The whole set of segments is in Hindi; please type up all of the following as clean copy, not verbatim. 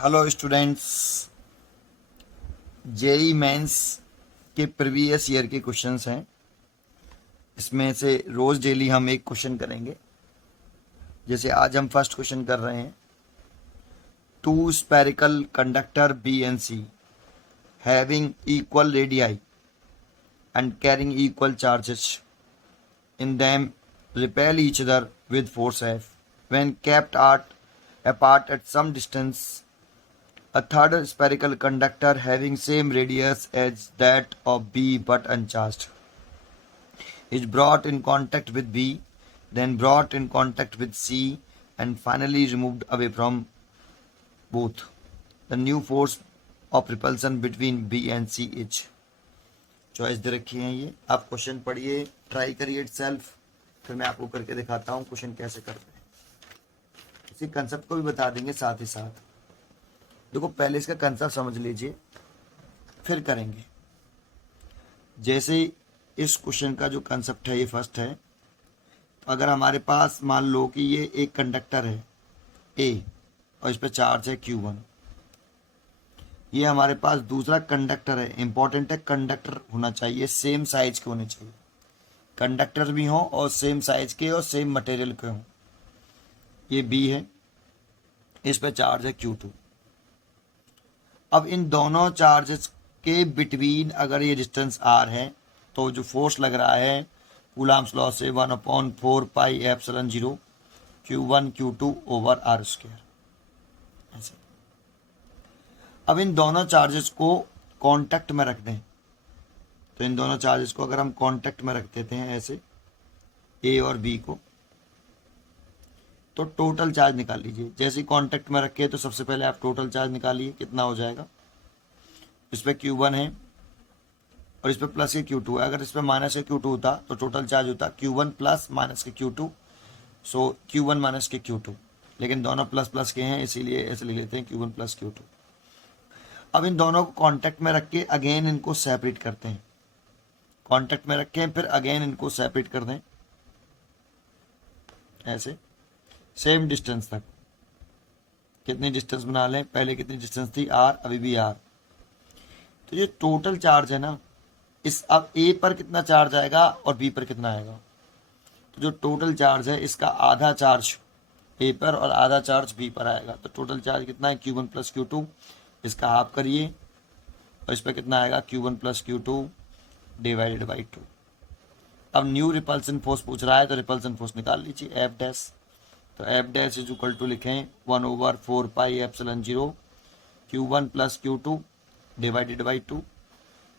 हेलो स्टूडेंट्स, जेई मेंस के प्रीवियस ईयर के क्वेश्चंस हैं। इसमें से रोज़ डेली हम एक क्वेश्चन करेंगे। जैसे आज हम फर्स्ट क्वेश्चन कर रहे हैं, two spherical conductor B and C having equal radii and carrying equal charges in them repel each other with force F. When kept apart at some distance, a third spherical conductor having same radius as that of B but uncharged is brought in contact with B, then brought in contact with C, and finally removed away from both. The new force of repulsion between B and C is. Choice दे रखी है ये। आप क्वेश्चन पढ़िए, ट्राई करिए इट सेल्फ, फिर मैं आपको करके दिखाता हूँ क्वेश्चन कैसे करते हैं। इसी कंसेप्ट को भी बता देंगे साथ ही साथ। देखो, पहले इसका कंसेप्ट समझ लीजिए, फिर करेंगे। जैसे इस क्वेश्चन का जो कंसेप्ट है, ये फर्स्ट है। तो अगर हमारे पास मान लो कि ये एक कंडक्टर है ए और इस पर चार्ज है Q1, ये हमारे पास दूसरा कंडक्टर है। इंपॉर्टेंट है, कंडक्टर होना चाहिए, सेम साइज के होने चाहिए। कंडक्टर भी हों और सेम साइज के और सेम मटेरियल के हों। ये बी है, इस पे चार्ज है Q2। अब इन दोनों चार्जेस के बिटवीन अगर ये डिस्टेंस r है, तो जो फोर्स लग रहा है कूलम्ब्स लॉ से 1/4 pi epsilon 0 Q1 Q2 over r square. ऐसे अब इन दोनों चार्जेस को कांटेक्ट में रख दें। तो इन दोनों चार्जेस को अगर हम कांटेक्ट में रख देते हैं ऐसे, ए और बी को, तो टोटल चार्ज निकाल लीजिए। जैसे ही कांटेक्ट में रखे तो सबसे पहले आप टोटल चार्ज निकालिए, कितना हो जाएगा। इस पर Q1 है और इस पर प्लस के Q2 है। अगर इस पर माइनस के Q2 होता तो टोटल चार्ज होता Q1 प्लस माइनस के Q2, सो Q1 माइनस के Q2। लेकिन दोनों प्लस प्लस के हैं, इसीलिए ऐसे लिख लेते हैं Q1 प्लस Q2। अब इन दोनों को कांटेक्ट में रख के अगेन इनको सेपरेट करते हैं। कांटेक्ट में रखें, फिर अगेन इनको सेपरेट कर दें ऐसे, सेम डिस्टेंस तक। कितनी डिस्टेंस बना लें, पहले कितनी डिस्टेंस थी r, अभी भी r। तो ये टोटल चार्ज है ना, इस अब a पर कितना चार्ज आएगा और b पर कितना आएगा। तो जो टोटल चार्ज है, इसका आधा चार्ज a पर और आधा चार्ज b पर आएगा। तो टोटल चार्ज कितना है, Q1 प्लस Q2। इसका हाफ करिए और इस पर कितना आएगा, Q1 plus Q2 divided by 2। अब न्यू रिपल्सन फोर्स पूछ रहा है, तो रिपल्सन फोर्स निकाल लीजिए, एफ डैश। तो F dash is equal to लिखें 1/4 pi epsilon 0 Q1 plus Q2 divided by 2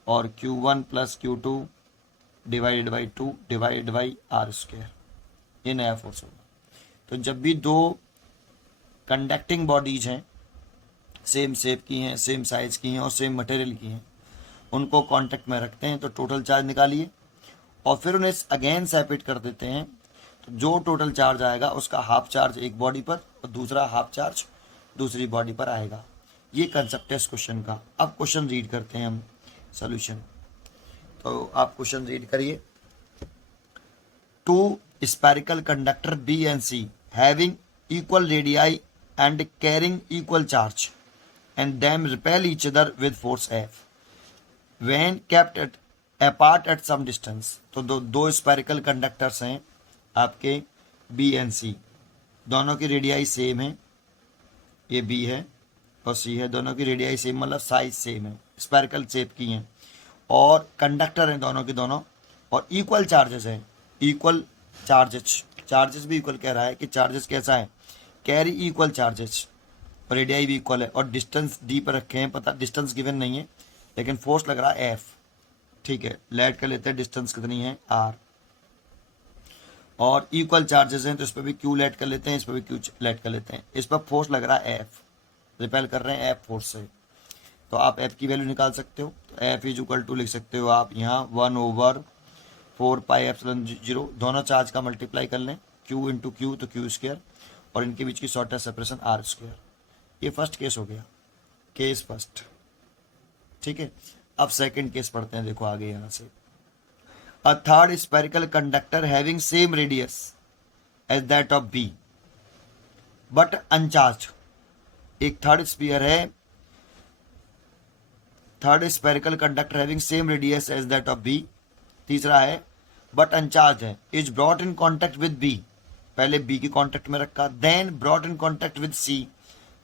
और Q1 plus Q2 divided by 2 divided by r square. ये नया फोर्स होगा। तो जब भी दो कंडक्टिंग बॉडीज हैं, सेम शेप की हैं, सेम साइज की हैं और सेम मटेरियल की हैं, उनको कांटेक्ट में रखते हैं तो टोटल चार्ज निकालिए और फिर उन्हें अगेन सेपरेट कर देते हैं। तो जो टोटल चार्ज आएगा उसका हाफ चार्ज एक बॉडी पर और दूसरा हाफ चार्ज दूसरी बॉडी पर आएगा। ये कंसेप्ट है इस क्वेश्चन का। अब क्वेश्चन रीड करते हैं हम, सॉल्यूशन। तो आप क्वेश्चन रीड करिए। Two spherical conductor B and C having equal radii and carrying equal charge and them repel each other with force F when kept apart at some distance। तो दो स्पेरिकल कंडक्टर्स हैं आपके B एंड C, दोनों की रेडियाई सेम है। ये B है और C है, दोनों की रेडियाई सेम मतलब साइज सेम है, स्पेरिकल शेप की हैं और कंडक्टर हैं दोनों के दोनों, और इक्वल चार्जेस हैं। इक्वल चार्जेस भी इक्वल कह रहा है कि चार्जेस कैसा है, कैरी इक्वल चार्जेस, रेडियाई भी इक्वल है और डिस्टेंस डी पर रखे हैं। पता डिस्टेंस गिवन नहीं है लेकिन फोर्स लग रहा है एफ। ठीक है, लेट कर लेते हैं डिस्टेंस कितनी है आर, और इक्वल चार्जेस हैं तो इस पर भी क्यू लेट कर लेते हैं, इस पर भी क्यू लेट कर लेते हैं। इस पर फोर्स लग रहा है एफ, रिपेल कर रहे हैं एफ फोर्स से। तो आप एफ की वैल्यू निकाल सकते हो। तो एफ इज इक्वल टू लिख सकते हो आप यहाँ 1/4 पाई एप्सिलॉन 0, दोनों चार्ज का मल्टीप्लाई कर लें, क्यू इंटू क्यू तो क्यू स्क्वायर, और इनके बीच की शॉर्टेस्ट सेपरेशन आर स्क्वायर। ये फर्स्ट केस हो गया, केस फर्स्ट। ठीक है, अब सेकंड केस पढ़ते हैं। देखो आगे यहां से, a third spherical conductor having same radius as that of B but uncharged एक थर्ड स्फीयर है, third spherical conductor having same radius as that of B. तीसरा है बट अनचार्ज है, is brought in contact with B, पहले बी के कॉन्टेक्ट में रखा, then brought in contact with C,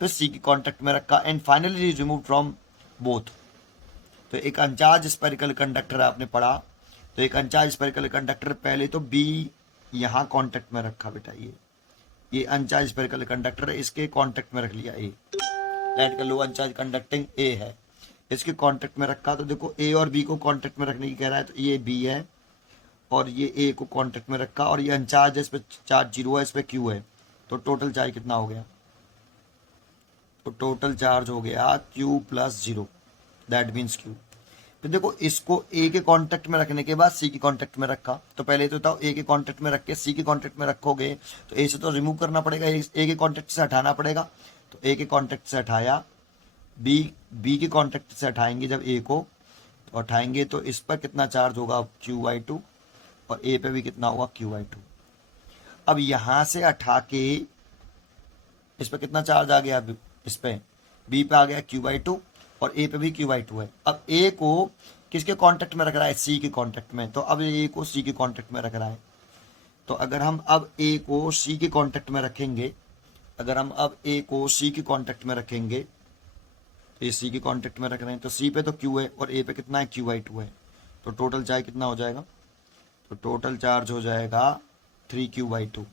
फिर सी के कॉन्टेक्ट में रखा, and finally remove from both. तो एक अनचार्ज स्पेरिकल कंडक्टर आपने पढ़ा, तो एक अनचार्ज स्पेरिकल कंडक्टर पहले तो बी यहाँ कॉन्टेक्ट में रखा बेटा, ये अनचार्ज स्पेरिकल कंडक्टर है, इसके कॉन्टेक्ट में रख लिया ए, लाइट का लो अनचार्ज कंडक्टिंग ए है, इसके कॉन्टेक्ट में रखा। तो देखो ए और बी को कॉन्टेक्ट में रखने की कह रहा है, तो ये बी है और ये ए को कॉन्टेक्ट में रखा, और ये अनचार्ज है, इस पर चार्ज 0 है, इस पर क्यू है, तो टोटल चार्ज कितना हो गया, तो टोटल चार्ज हो गया Q plus 0, that means Q. फिर देखो इसको ए के कांटेक्ट में रखने के बाद सी के कांटेक्ट में रखा, तो पहले तो बताओ ए के कांटेक्ट में रख के सी के कांटेक्ट में रखोगे तो ए से तो रिमूव करना पड़ेगा, ए के कांटेक्ट से हटाना पड़ेगा, तो ए के कांटेक्ट से हटाया, बी के कांटेक्ट से हटाएंगे जब ए को, तो हटाएंगे तो इस पर कितना चार्ज होगा Q/2 और ए पे भी कितना होगा Q/2। अब यहां से हटा के इस पर कितना चार्ज आ गया, इस पे बी पे आ गया Q/2 और ए पे भी Q/2 है। अब ए को किसके कांटेक्ट में रख रहा है, सी के कांटेक्ट में, तो अब ए को सी के कांटेक्ट में रख रहा है। तो अगर हम अब ए को सी के कांटेक्ट में रखेंगे, अगर हम अब ए को सी के कांटेक्ट में रखेंगे, तो ये सी के कांटेक्ट में रख रहे हैं, तो सी पे तो Q है और ए पे कितना है Q/2 है, तो टोटल चार्ज कितना हो जाएगा, तो टोटल चार्ज हो जाएगा 3Q/2।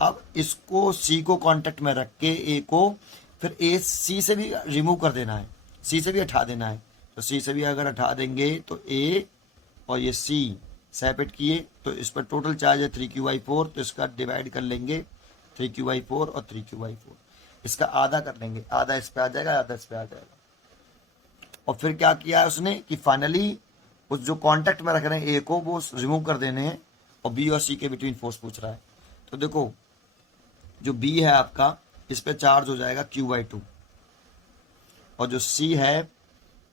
अब इसको सी को कांटेक्ट में रख के ए को फिर ए सी से भी रिमूव कर देना है, सी से भी हटा देना है, तो सी से भी अगर हटा देंगे तो ए और ये सी सेपरेट किए, तो इस पर टोटल चार्ज है 3Q/4, तो इसका डिवाइड कर लेंगे 3Q/4 और 3Q/4, इसका आधा कर लेंगे, आधा इस पे आ जाएगा, आधा इस पे आ जाएगा। और फिर क्या किया है उसने कि फाइनली उस जो कांटेक्ट में रख रहे हैं ए को वो रिमूव कर देने हैं, और बी और सी के बिटवीन फोर्स पूछ रहा है। तो देखो जो बी है आपका, इस पे चार्ज हो जाएगा Q/2 और जो सी है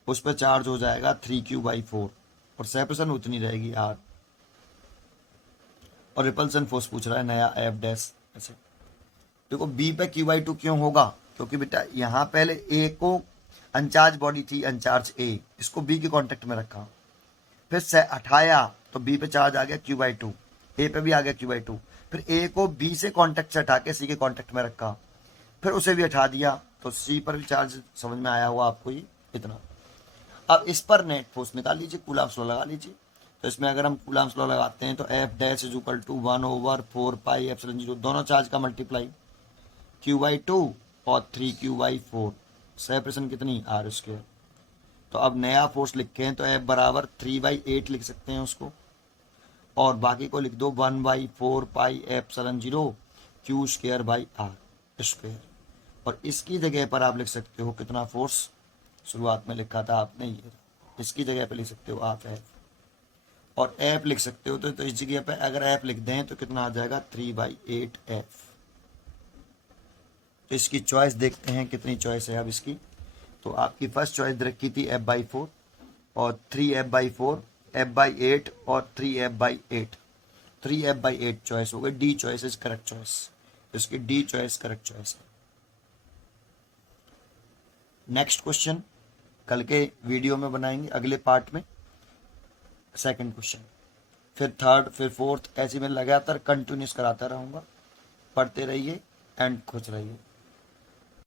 उस पे चार्ज हो जाएगा 3Q/4 और सेपरेशन उतनी रहेगी R, और रिपल्सन फोर्स पूछ रहा है नया F डैश। ऐसे देखो बी पे Q/2 क्यों होगा, क्योंकि बेटा यहाँ पहले ए को अनचार्ज बॉडी थी, अनचार्ज ए, इसको बी के कांटेक्ट में रखा, फिर से हटाया तो बी पे चार्ज आ गया Q/2, ए पे भी आ गया Q/2, फिर ए को बी से कांटेक्ट से हटा के सी के कांटेक्ट में रखा, फिर उसे भी हटा दिया, तो सी पर भी चार्ज समझ में आया हुआ आपको ये इतना। अब इस पर नेट फोर्स निकाल लीजिए, कूलम्ब्स लॉ लगा लीजिए। तो इसमें अगर हम कूलम्ब्स लॉ लगाते हैं तो F dash is equal to 1/4 pi epsilon 0, दोनों चार्ज का मल्टीप्लाई Q/2 और 3Q/4, सेपरेशन कितनी R²। तो अब नया फोर्स लिखे हैं तो F बराबर 3/8 लिख सकते हैं उसको, और बाकी को लिख दो 1/4 पाई एप्सिलॉन 0 Q²/R², और इसकी जगह पर आप लिख सकते हो कितना फोर्स शुरुआत में लिखा था आपने, ये इसकी जगह पे लिख सकते हो आप F, और F लिख सकते हो तो इस जगह पे अगर F लिख दें तो कितना आ जाएगा 3/8F। तो इसकी चॉइस देखते हैं कितनी चॉइस है अब इसकी। तो आपकी फर्स्ट चॉइस रखी थी F/4 और 3F/4, F/8 और 3F/8, 3F/8 चॉइस हो गई, D choice is correct choice, इसकी डी चॉइस करेक्ट चॉइस है। नेक्स्ट क्वेश्चन कल के वीडियो में बनाएंगे, अगले पार्ट में सेकंड क्वेश्चन, फिर थर्ड, फिर फोर्थ, ऐसे में लगातार कंटिन्यूस कराता रहूँगा। पढ़ते रहिए एंड खुश रहिए।